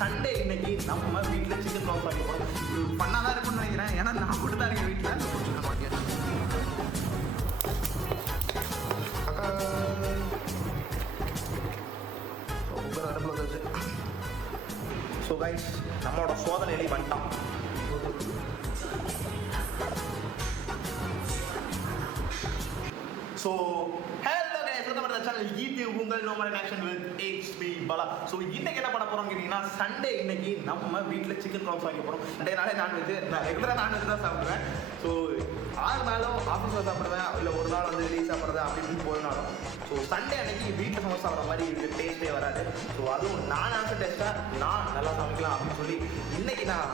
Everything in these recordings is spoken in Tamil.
சண்டே இன்னைக்கு நம்ம வீட்டில் சிக்கன் ரோல் பண்ணி போகிறோம். இது பண்ணால் தான் இருக்கும்னு நினைக்கிறேன். ஏன்னா நான் மட்டும் தான் எங்கள் வீட்டில் சிக்கன் வாங்கி அடுப்பில் வச்சு. ஸோ கைஸ், நம்மளோட சோதனையிலே வந்துட்டான். So hello guys, welcome to the channel. இது உங்கள் normal action with HB Bala. So இன்னைக்கு என்ன பண்ண போகிறோம் கேட்டிங்கன்னா, சண்டே இன்னைக்கு நம்ம வீட்டில் சிக்கன் ரோல்ஸ் வாங்கி போகிறோம். நாளே நான்வெஜ், நான் ரெகுலராக நான்வெஜ் தான் சாப்பிடுவேன். ஸோ 6 நாளும் ஆஃபீஸில் சாப்பிடுவேன், இல்லை ஒரு நாள் வந்து வெளியே சாப்பிட்றது அப்படி இப்படின்னு போகிறனாலும் ஸோ சண்டே அன்னைக்கு வீட்டில் சமைச்சு சாப்பிட்ற மாதிரி இதுக்கு டேஸ்ட்டே வராது. ஸோ அதுவும் நான் நினச்ச டேஸ்ட்டாக நான் நல்லா சமைக்கலாம் அப்படின்னு சொல்லி இன்னைக்கு நான்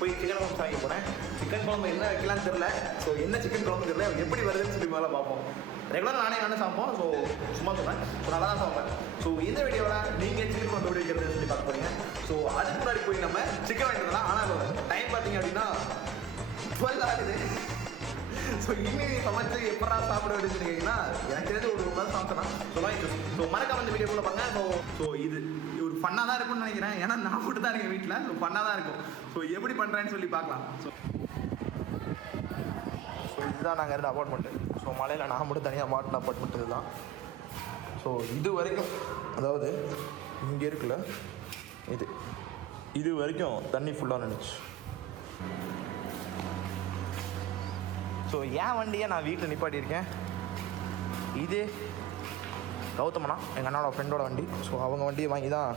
போய் சிக்கன் குழம்பு வாங்கி போனேன். சிக்கன் குழம்பு என்ன வைக்கலாம்னு தெரியல. ஸோ என்ன சிக்கன் குழம்பு தெரியல, எப்படி வருதுன்னு சொல்லி மேலே பார்ப்போம். ரெகுலராக நானே சமைப்போம். ஸோ சும்மா சொன்னேன், ஸோ நல்லா தான் சமைப்பேன். ஸோ இந்த வீடியோவில் நீங்கள் சிக்கன் குழம்பு எப்படி வைக்கிறதுன்னு சொல்லி பார்க்க போறீங்க. ஸோ அதுக்கு முன்னாடி போய் நம்ம சிக்கன் வாங்கிட்டு வரலாம். ஆனால் டைம் பார்த்தீங்க அப்படின்னா 12 ஆகுது. ஸோ இன்னும் சமைச்சு எப்படா சாப்பிட வேண்டியது கேட்டிங்கன்னா, எனக்கு தெரிஞ்சு ஒரு மாதிரி சமைச்சேன். ஸோ மறக்காம இந்த வீடியோக்குள்ள பாருங்க. ஸோ இது ஒரு ஃபன்னாக தான் இருக்கும்னு நினைக்கிறேன். ஏன்னா நான் மட்டும் தான் இருக்கேன் வீட்டில். ஸோ ஃபன்னாக தான் இருக்கும். ஸோ எப்படி பண்ணுறேன்னு சொல்லி பார்க்கலாம். ஸோ இதுதான் நாங்கள் இருந்த அப்பார்ட்மெண்ட்டு. ஸோ மலையில் நான் மட்டும் தனியாக மாட்டின அப்பார்ட்மெண்ட் இதுதான். ஸோ இது வரைக்கும், அதாவது இங்கே இருக்குல்ல, இது வரைக்கும் தண்ணி ஃபுல்லாக நினைச்சு. ஸோ என் வண்டியை நான் வீட்டில் நிப்பாட்டியிருக்கேன். இது கௌதமனா எங்கள் அண்ணாவோட ஃப்ரெண்டோட வண்டி. ஸோ அவங்க வண்டியை வாங்கி தான்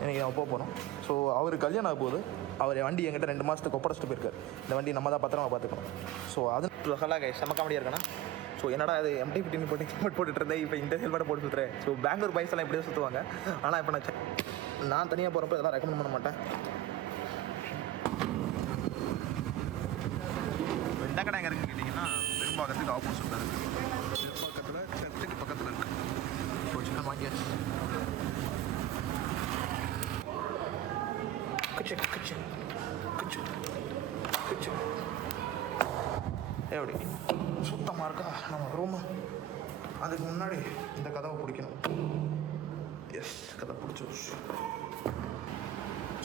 எனக்கு நான் போக போகிறோம். ஸோ அவர் கல்யாணம் ஆக போகுது. அவர் வண்டி என்கிட்ட 2 மாதத்துக்கு ஒப்படைச்சிட்டு போயிருக்காரு. இந்த வண்டி நம்ம தான் பத்திரமா பார்த்துக்கணும். ஸோ அது செம்ம காமெடியாக இருக்கேன்னா, ஸோ என்னடா அது MT-15 போட்டு ஹெல்மெட் போட்டுட்டு இருந்தேன், இப்போ இந்த ஹெல்மெட்டை போட்டு சுற்றுறேன். ஸோ பெங்களூர் பைக்ஸ் எல்லாம் இப்படி தான் சுற்றுவாங்க. ஆனால் இப்போ நான் தனியாக போகிறப்ப இதெல்லாம் ரெக்கமெண்ட் பண்ண மாட்டேன். எந்த கடை எங்கே இருக்குன்னு கேட்டிங்கன்னா, பெரும்பாக்கத்துக்கு ஆப்போசிட்டில் இருக்குது. பெரும்பாக்கத்தில் சர்ச்சுக்கு பக்கத்தில் இருக்குது. ஸோ சிக்கன் வாங்கியாச்சு. எப்படி சுத்தமாக இருக்கா நம்ம ரூமு? அதுக்கு முன்னாடி இந்த கதவை பிடிக்கணும். எஸ், கதை பிடிச்சிருச்சு.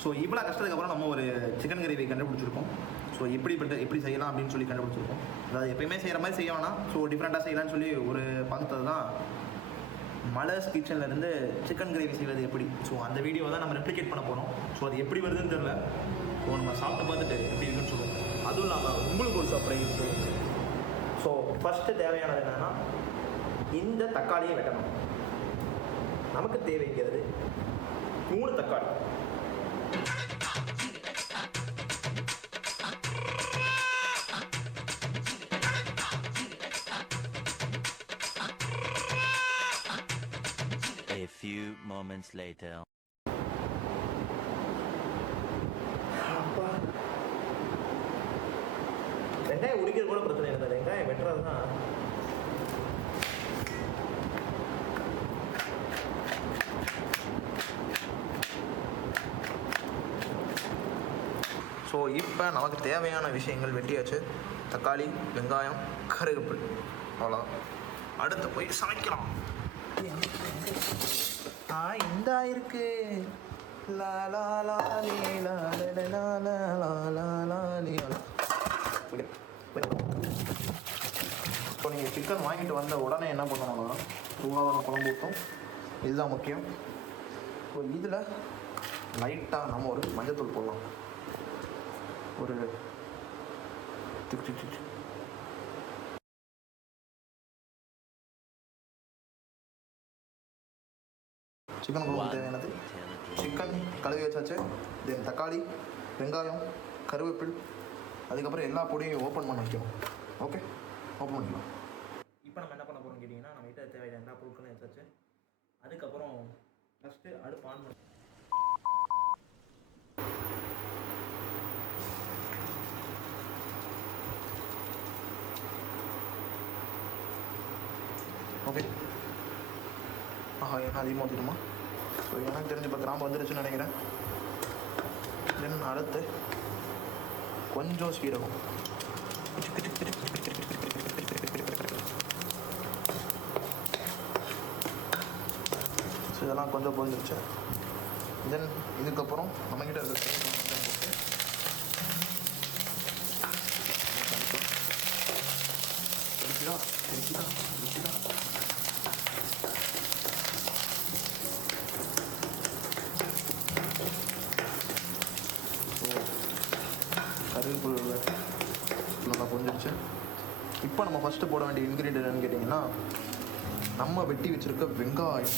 ஸோ இவ்வளோ கஷ்டத்துக்கு அப்புறம் நம்ம ஒரு சிக்கன் கிரேவி கண்டுபிடிச்சிருக்கோம். ஸோ எப்படி செய்யலாம் அப்படின்னு சொல்லி கண்டுபிடிச்சிருக்கோம். அதாவது எப்பயுமே செய்கிற மாதிரி செய்ய வேணாம். ஸோ டிஃப்ரெண்ட்டாக செய்யலாம்னு சொல்லி ஒரு பார்த்தது தான் மலர்ஸ் கிச்சன்லேருந்து சிக்கன் கிரேவி செய்வது எப்படி. ஸோ அந்த வீடியோ தான் நம்ம ரெப்ளிகேட் பண்ண போகிறோம். ஸோ அது எப்படி வருதுன்னு தெரியல. ஸோ நம்ம சாப்பிட்டு பார்த்துட்டு எப்படி இருக்குன்னு சொல்லுவோம். அதுவும் இல்லாமல் உங்களுக்கு ஒரு சர்ப்ரைஸ். ஸோ ஃபஸ்ட்டு தேவையானது என்னென்னா, இந்த தக்காளியை வெட்டணும். நமக்கு தேவைக்கிறது 3 தக்காளி. A few moments later. வெங்காயம் உரிக்கிறது கூட பிரச்சனை இல்லை. வெங்காயம் வெட்டுறது தான். ஸோ இப்போ நமக்கு தேவையான விஷயங்கள் வெட்டியாச்சு. தக்காளி, வெங்காயம், கருவேப்பிலை, அவ்வளோதான். அடுத்து போய் சமைக்கலாம். இந்த இருக்கு. இப்போ நீங்கள் சிக்கன் வாங்கிட்டு வந்த உடனே என்ன பண்ணணும்னா, ரூபாவான குழம்பு ஊற்றும். இதுதான் முக்கியம். ஸோ இதில் லைட்டாக நம்ம ஒரு மஞ்சத்தூள் போடலாம். ஒரு சிக்கன் குழம்பு தேவையானது சிக்கன் கழுவி வச்சாச்சு. தென் தக்காளி, வெங்காயம், கருவேப்பில், அதுக்கப்புறம் எல்லா பொடியும் ஓப்பன் பண்ண வைக்கணும். ஓகே, ஓப்பன் பண்ணிக்கலாம். இப்போ நம்ம என்ன பண்ண போகிறோம்னு கேட்டிங்கன்னா, நம்ம கிட்ட தேவையான எல்லா பொருட்களும் வச்சாச்சு. அதுக்கப்புறம் ஃபஸ்ட்டு அடுப்பு ஆன் பண்ணி ஓகே. என்ன அதிகமாக வந்துடுமா? ஸோ எனக்கு தெரிஞ்சு 10 கிராம் வந்துருச்சுன்னு நினைக்கிறேன். தென் அடுத்து கொஞ்சம் சீரகம், ஸோ இதெல்லாம் கொஞ்சம் பொரிஞ்சிருச்சு. தென் இதுக்கப்புறம் நம்மக்கிட்ட இருக்கிற கருவேப்பிலை நல்லா கொஞ்சிடுச்சு. இப்போ நம்ம ஃபஸ்ட்டு போட வேண்டிய இன்க்ரீடியன்ட் என்னன்னு கேட்டிங்கன்னா, நம்ம வெட்டி வச்சுருக்க வெங்காயம்.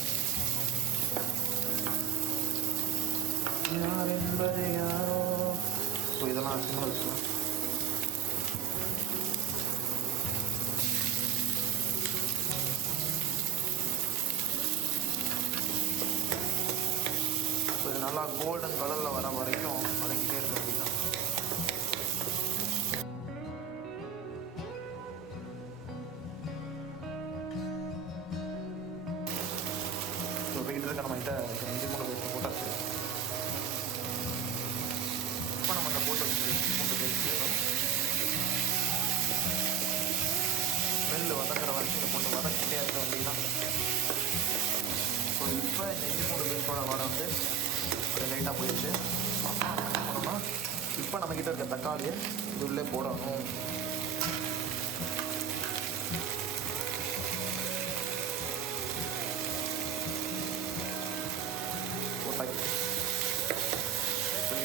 யார் என்பது யாரோ. ஸோ இதெல்லாம் சிம்மில் வச்சுக்கலாம். ஸோ இது நல்லா கோல்டன் கலரில் வர வரைக்கும் வதக்கிட்டே இருக்க வேண்டியதான். நம்மகிட்ட இஞ்சி பூண்டு பேஸ்ட் போட்டாச்சு. இப்போ நம்ம அந்த போட்டு இஞ்சி பூண்டு பேஸ்ட் ஸ்மெல்லு வதக்கிற வரைக்கும் இதை போட்டு வதக்கிட்டே இருக்க வேண்டியதான். ஸோ இப்போ இந்த இஞ்சி பூண்டு பேஸ்ட்டோட வாடை வந்து ஒரு லைட்டாக போயிடுச்சு. என்ன பண்ணோம்னா இப்போ நம்மக்கிட்ட இருக்க தக்காளியை இது உள்ளே போடணும்.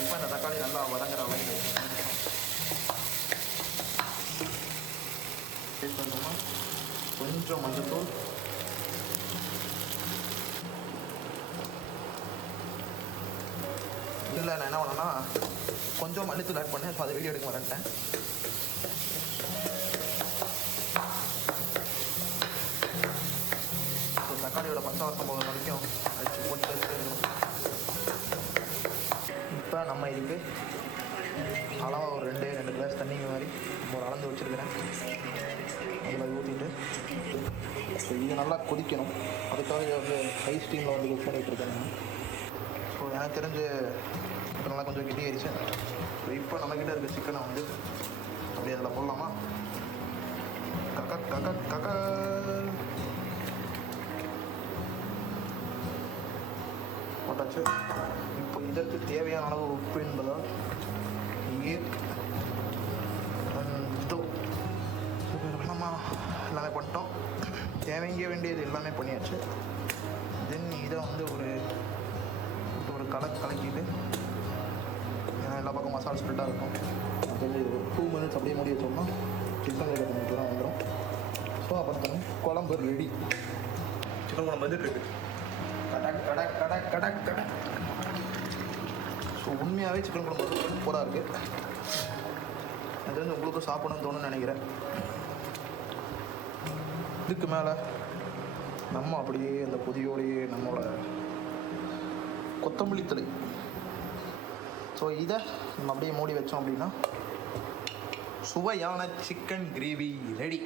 இப்போ இந்த தக்காளி நல்லா வதங்குற அளவுக்கு டேஸ்ட் பண்ணோம்னா கொஞ்சம் மஞ்சள்தூள், இல்லை நான் என்ன பண்ணேன்னா கொஞ்சம் மல்லித்தூள் ஆட் பண்ணேன். ஸோ அதை வீடியோ எடுக்க மாட்டேன். ஸோ தக்காளியோட பச்சை போகிற வரைக்கும் அடிச்சு போட்டு எடுக்கணும். இப்போ நம்ம இதுக்கு அளவாக ஒரு 2 கிளாஸ் தண்ணிங்க மாதிரி ஒரு அளந்து வச்சுருக்கிறேன். அதில் ஊற்றிட்டு ஸோ இது நல்லா கொதிக்கணும். அதுக்காக இதை வந்து ஹை ஸ்டீமில் வந்து குக் பண்ணிகிட்ருக்கேன் நான். ஸோ எனக்கு தெரிஞ்சு இப்போ நல்லா கொஞ்சம் கிட்டி ஆயிடுச்சு. ஸோ இப்போ நம்மக்கிட்ட இருக்க சிக்கனை வந்து அப்படி அதில் போடலாமா? கக்க போட்டாச்சு. இப்போ இதற்கு தேவையான அளவு உப்பு என்பதால் நம்ம எல்லாமே பண்ணிட்டோம். தேவைங்க வேண்டியது எல்லாமே பண்ணியாச்சு. தென் இதை வந்து ஒரு கலக்கிட்டு, ஏன்னா எல்லா பக்கம் மசாலா ஸ்ப்ரெட்டாக இருக்கும். அது ஒரு 2 மினிட்ஸ் அப்படியே மூடி வச்சோம்னா சிக்கன் ரெடி பண்ணிட்டு தான் வந்துடும். ஸோ அப்புறம் குழம்பு ரெடி. சிக்கன் குழம்பு வந்து இருக்கு. கடக். ஸோ உண்மையாகவே சிக்கன் குழம்பு வந்து சூப்பராக இருக்குது. அது வந்து உங்களுக்கு சாப்பிடணும்னு தோணுன்னு நினைக்கிறேன். இதுக்கு மேலே நம்ம அப்படியே அந்த கொதியோடையே நம்மளோட கொத்தமல்லி தழை. ஸோ இதை நம்ம அப்படியே மூடி வச்சோம் அப்படின்னா சுவையான chicken gravy ready.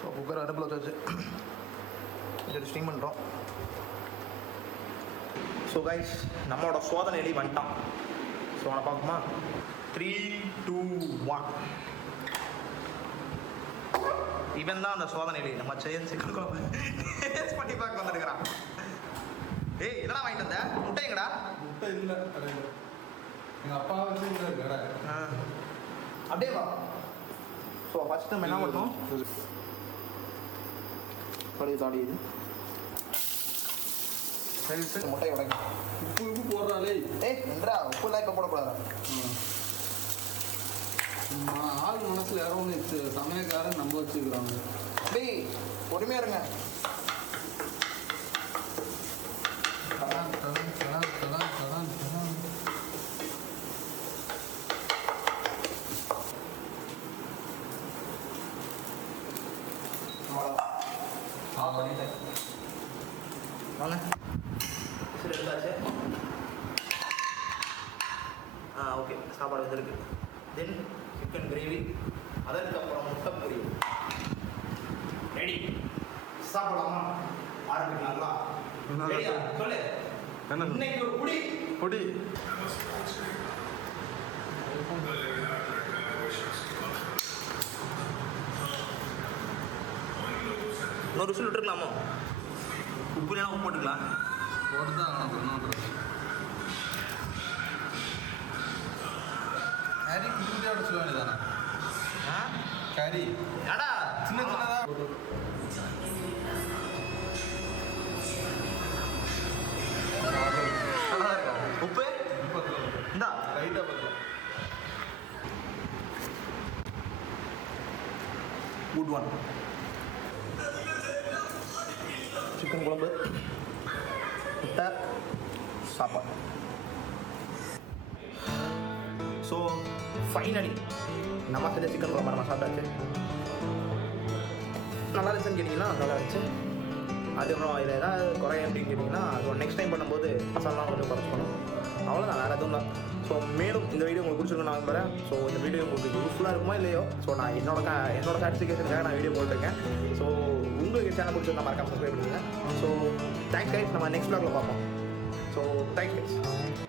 So cooker அடுப்பில் வச்சு இதை ஸ்டீம் பண்ணுறோம். ஸோ கைஸ், நம்மளோட சோதனை எலி வந்துட்டான். ஸோ அவனை பார்க்குமா? 3, 2, 1. இவன் தான் அந்த சோதனை எலி. நம்ம சிக்கன் குழம்பு டேஸ்ட் பண்ணி பார்க்க வந்துருக்கிறான். ஏய், இதெல்லாம் வாங்கிட்டு வந்த முட்டைங்கடா? முட்டை இல்லை கடையில். எங்கள் அப்பா வச்சு கடை. அப்படியே வா. ஸோ ஃபஸ்ட்டு நம்ம என்ன பண்ணோம்? தாடி இது முட்டை உடைங்க. உப்பு போடுறாளே. என்றா உப்புலாம் இப்போ போடக்கூடாதா? ஆள் மனசில் யாரோ ஒன்று சமயக்காரன் நம்ப வச்சுக்கிறாங்க. டேய் பொறுமையாக இருங்க. வாங்க சரி எடுத்தாச்சு. ஓகே, சாப்பாடு வந்துருக்கு. தென் சிக்கன் கிரேவி, அதற்கப்புறம் முட்டை பொரியல் ரெடி. சாப்பிடலாமா? ஆரம்பிக்கலாங்களா? ரெடியா? சொல்லு. இன்னைக்கு ஒரு பொடி. இன்னொரு விசில் விட்டுருக்கலாமோ? உப்பு இல்லைனா உப்பு போட்டுக்கலாம். போட்டு தான் ஆகணும். ஒன்றும் கறி குட்டியாக சொல்ல வேண்டியதானே? கறி ஏடா சின்ன சின்னதாக நல்லா இருக்கும். உப்பு இந்தா லைட்டாக பார்க்கலாம். Good one. சிக்கன் குழம்பு, முட்டை, சாப்பாடு. ஸோ ஃபைனலி நம்ம செஞ்ச சிக்கன் குழம்பு நம்ம சாப்பிட்டாச்சு. நல்லா இருந்துச்சுன்னு கேட்டிங்கன்னா நல்லா இருந்துச்சு. அதுக்கப்புறம் இதில் ஏதாவது குறை அப்படின்னு கேட்டிங்கன்னா அது நெக்ஸ்ட் டைம் பண்ணும்போது மசாலாம் கொஞ்சம் குறைச்சிக்கணும். அவ்வளோதான், வேறு எதுவும் இல்லை. ஸோ மேலும் இந்த வீடியோ உங்களுக்கு பிடிச்சிருக்குன்னு நான் நம்புறேன். ஸோ இந்த வீடியோ உங்களுக்கு யூஸ்ஃபுல்லாக இருக்குமா இல்லையோ, ஸோ நான் என்னோட சாட்டிஸ்ஃபிகேஷனுக்காக நான் வீடியோ போட்டிருக்கேன். ஸோ உங்களுக்கு சேனல் பிடிச்சிருந்தா மறக்காம சப்ஸ்கிரைப் பண்ணுங்கள். ஸோ தேங்க்ஸ் கைஸ், நம்ம நெக்ஸ்ட் vlogல பார்ப்போம். So thanks guys.